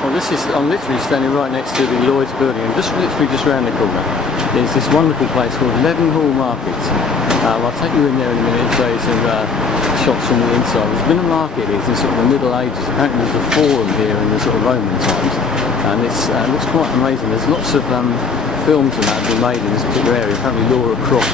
Well, I'm literally standing right next to the Lloyd's building, and literally just round the corner is this wonderful place called Leadenhall Market. I'll take you in there in a minute and show you some shots from the inside. There's been a market here since sort of the Middle Ages. Apparently there's a forum here in the sort of Roman times, and it looks quite amazing. There's lots of films and that have been made in this particular area. Apparently Laura Croft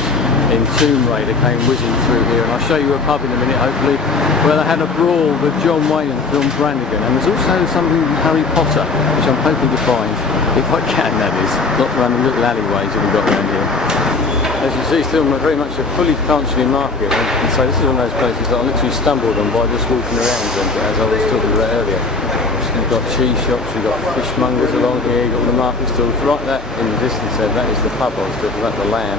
in Tomb Raider came whizzing through here, and I'll show you a pub in a minute hopefully where they had a brawl with John Wayne in the film Brannigan, and there's also something with Harry Potter which I'm hoping to find, if I can that is, not around the little alleyways that we've got around here. As you see, still very much a fully functioning market, and so this is one of those places that I literally stumbled on by just walking around, and as I was talking about earlier. You've got cheese shops, you've got fishmongers along here, you've got all the market stalls. Right that in the distance there, that is the pub I was talking about, the Lamb,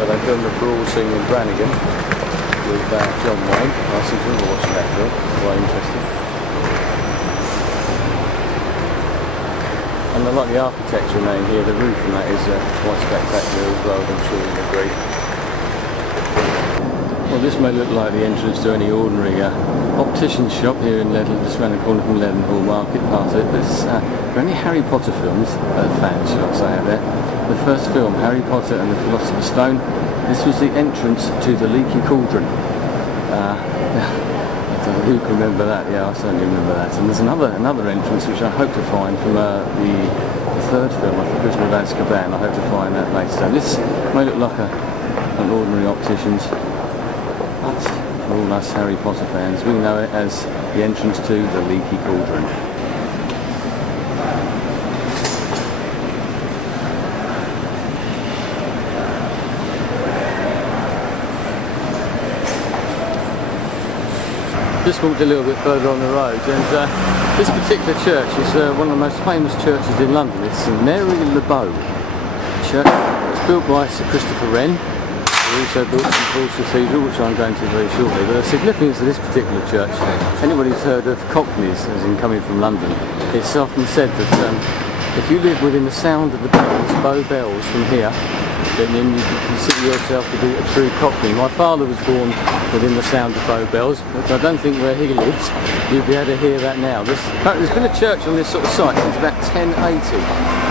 where they filmed the brawl scene in Brannigan with John Wayne. I seem to remember watching that film, quite interesting. And I like the architecture around here, the roof and that is quite spectacular as well, I'm sure you'll agree. Well, this may look like the entrance to any ordinary optician's shop here in Leadenhall, just around the corner from Leadenhall Market, part of it. But for any Harry Potter films, fans shall I say out there, the first film, Harry Potter and the Philosopher's Stone, this was the entrance to the Leaky Cauldron. Who can remember that? Yeah, I certainly remember that. And there's another entrance which I hope to find from the third film, I think Prisoner of Azkaban. I hope to find that later. So this may look like an ordinary optician's, but for all us Harry Potter fans, we know it as the entrance to the Leaky Cauldron. Just walked a little bit further on the road, and this particular church is one of the most famous churches in London. It's St Mary-le-Bow Church. It's built by Sir Christopher Wren. He also built St Pauls Cathedral, which I'm going to very shortly. But the significance of this particular church, anybody who's heard of Cockneys, as in coming from London, it's often said that if you live within the sound of the bells, Bow bells from here, then you can consider yourself to be a true Cockney. My father was born within the sound of Bow bells, but I don't think where he lives you'll be able to hear that now. There's been a church on this sort of site since about 1080.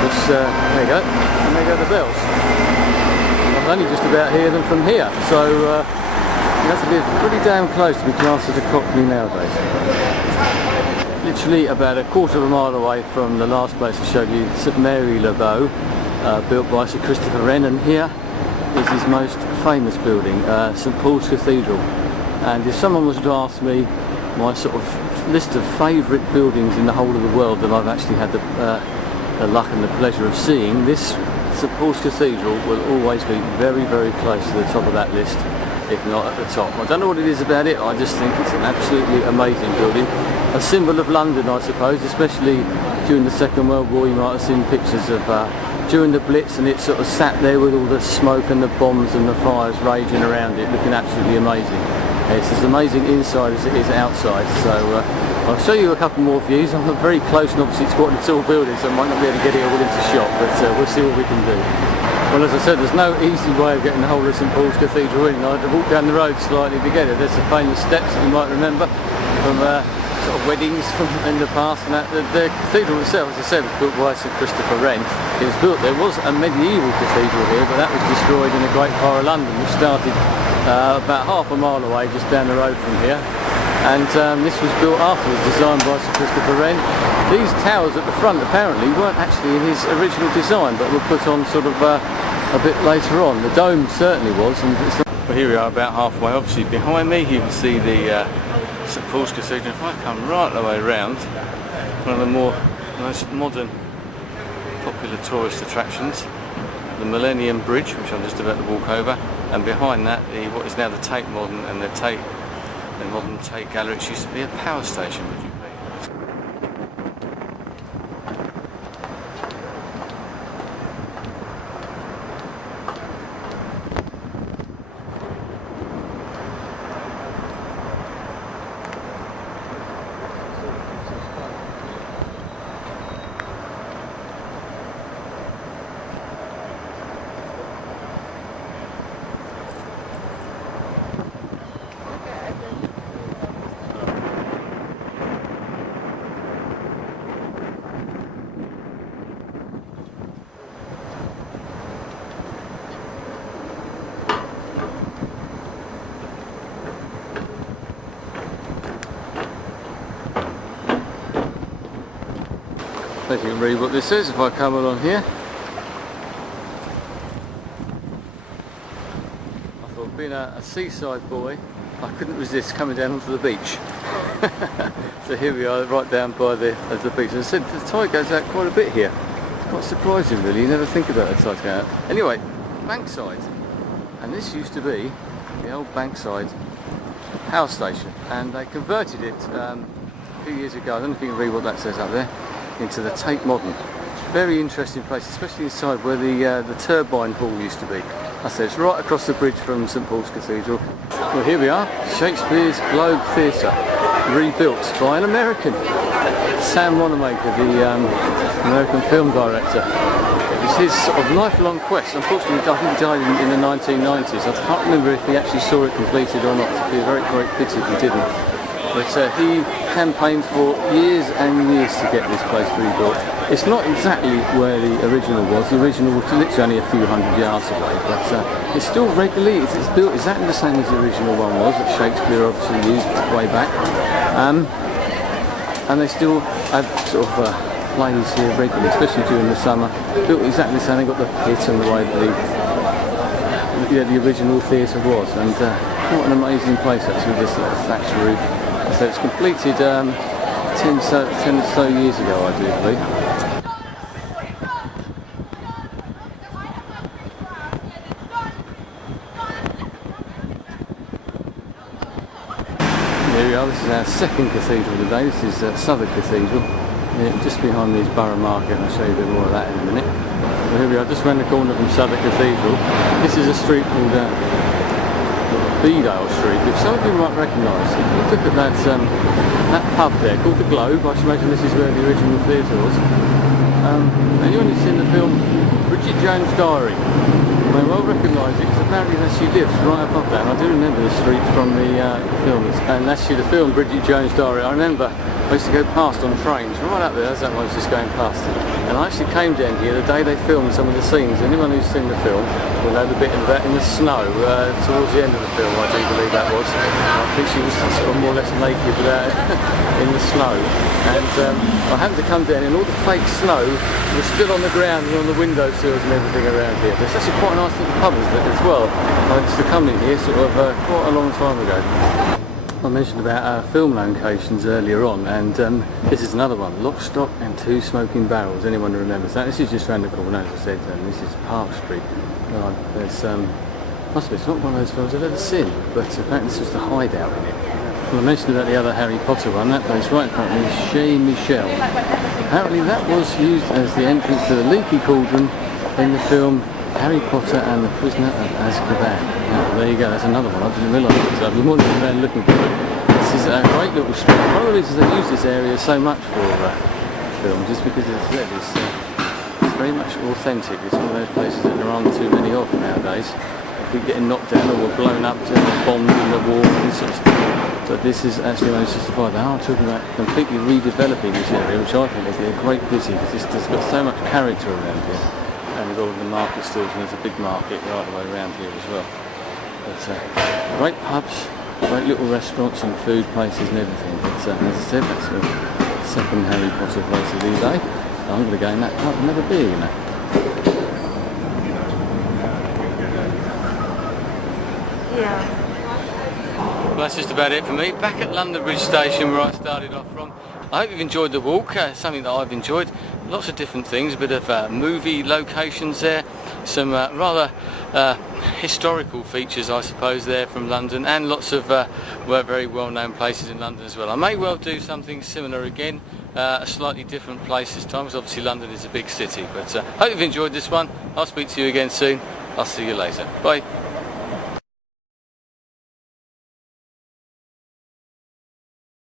Which, there you go, and there go the bells. I can only just about hear them from here, so you have to be pretty damn close to be classed as a Cockney nowadays. Literally about a quarter of a mile away from the last place I showed you, St Mary-le-Bow, built by Sir Christopher Wren, and here is his most famous building, St Pauls Cathedral. And if someone was to ask me my sort of list of favourite buildings in the whole of the world that I've actually had the luck and the pleasure of seeing, this St Pauls Cathedral will always be very, very close to the top of that list, if not at the top. I don't know what it is about it, I just think it's an absolutely amazing building. A symbol of London, I suppose, especially during the Second World War. You might have seen pictures of during the Blitz, and it sort of sat there with all the smoke and the bombs and the fires raging around it, looking absolutely amazing. It's as amazing inside as it is outside, so I'll show you a couple more views. I'm very close, and obviously it's quite a tall building, so I might not be able to get it all into shot, but we'll see what we can do. Well, as I said, there's no easy way of getting the whole of St Paul's Cathedral in. I had to walk down the road slightly to get it. There's some famous steps that you might remember from sort of weddings from in the past, and that the cathedral itself, as I said, was built by Sir Christopher Wren. It was built, there was a medieval cathedral here, but that was destroyed in the Great Fire of London, which started about half a mile away, just down the road from here. And this was built afterwards, designed by Sir Christopher Wren. These towers at the front apparently weren't actually in his original design, but were put on sort of a bit later on. The dome certainly was. And well, here we are about halfway. Obviously behind me you can see the St Paul's Cathedral. If I come right the way around, one of the most modern popular tourist attractions, the Millennium Bridge, which I'm just about to walk over, and behind that what is now the Tate Modern and the modern Tate Gallery, which used to be a power station, would you believe? As you can read what this says if I come along here. I thought, being a seaside boy, I couldn't resist coming down onto the beach. So here we are, right down by the beach. As I said, the tide goes out quite a bit here. It's quite surprising, really. You never think about the tide going out. Anyway, Bankside, and this used to be the old Bankside power station, and they converted it a few years ago. I don't know if you can read what that says up there, into the Tate Modern. Very interesting place, especially inside where the turbine hall used to be. I said it's right across the bridge from St Pauls Cathedral. Well, here we are, Shakespeare's Globe Theatre, rebuilt by an American, Sam Wanamaker, the American film director. It was his sort of lifelong quest. Unfortunately, I think he died in the 1990s. I can't remember if he actually saw it completed or not. It'd be a very great pity if he didn't. But he campaigned for years and years to get this place rebuilt. It's not exactly where the original was. The original was literally only a few hundred yards away, but it's still regularly, it's built exactly the same as the original one was, that Shakespeare obviously used way back. And they still have sort of plays here regularly, especially during the summer. Built exactly the same. They got the pit and the way that the original theatre was. And what an amazing place actually, this little thatched roof. So it's completed 10 or so years ago, I do believe. Here we are, this is our second cathedral today. This is Southwark Cathedral, just behind these Borough Market, and I'll show you a bit more of that in a minute. So here we are, just round the corner from Southwark Cathedral. This is a street called Beedale Street, which some of you might recognise. If you look at that pub there, called the Globe, I should imagine this is where the original theatre was. Anyone who's seen the film Bridget Jones' Diary may well recognise it, because apparently she lives right above that. And I do remember the street from the film, and actually the film Bridget Jones' Diary, I remember I used to go past on trains, right up there, as that one was just going past. And I actually came down here the day they filmed some of the scenes. Anyone who's seen the film will know the bit of that in the snow towards the end of the film, I do believe that was. I think she was sort of more or less naked in the snow. And I happened to come down and all the fake snow was still on the ground and on the windowsills and everything around here. But it's actually quite a nice little pub as well. I used to come in here sort of quite a long time ago. I mentioned about film locations earlier on, and this is another one, Lock, Stock and Two Smoking Barrels. Anyone who remembers that? This is just round the corner, as I said, and this is Park Street. There's possibly it's not one of those films I've ever seen, but apparently it's just a hideout in it. Well, I mentioned about the other Harry Potter one, that place right in front of me is Chez Michel. Apparently that was used as the entrance to the Leaky Cauldron in the film Harry Potter and the Prisoner of Azkaban. Now, there you go, that's another one. I didn't realise it, so I've been wandering around looking for it. This is a great little street. One of the reasons they use this area so much for film, just because it's very much authentic. It's one of those places that there aren't too many of nowadays. They keep getting knocked down or blown up, bombed in the war and sort of stuff. So this is actually managed to survive. They are talking about completely redeveloping this area, which I think will be a great pity, because it's got so much character around here. And with all of the market stalls, and there's a big market right the way around here as well. But great pubs, great little restaurants and food places and everything. But as I said, that's the second Harry Potter place of the day. I'm going to go in that pub and have a beer, you know. Yeah. Well, that's just about it for me. Back at London Bridge Station, where I started off from. I hope you've enjoyed the walk. Something that I've enjoyed. Lots of different things, a bit of movie locations there, some rather historical features, I suppose, there from London, and lots of very well-known places in London as well. I may well do something similar again, a slightly different place this time, because obviously London is a big city. But hope you've enjoyed this one. I'll speak to you again soon. I'll see you later. Bye.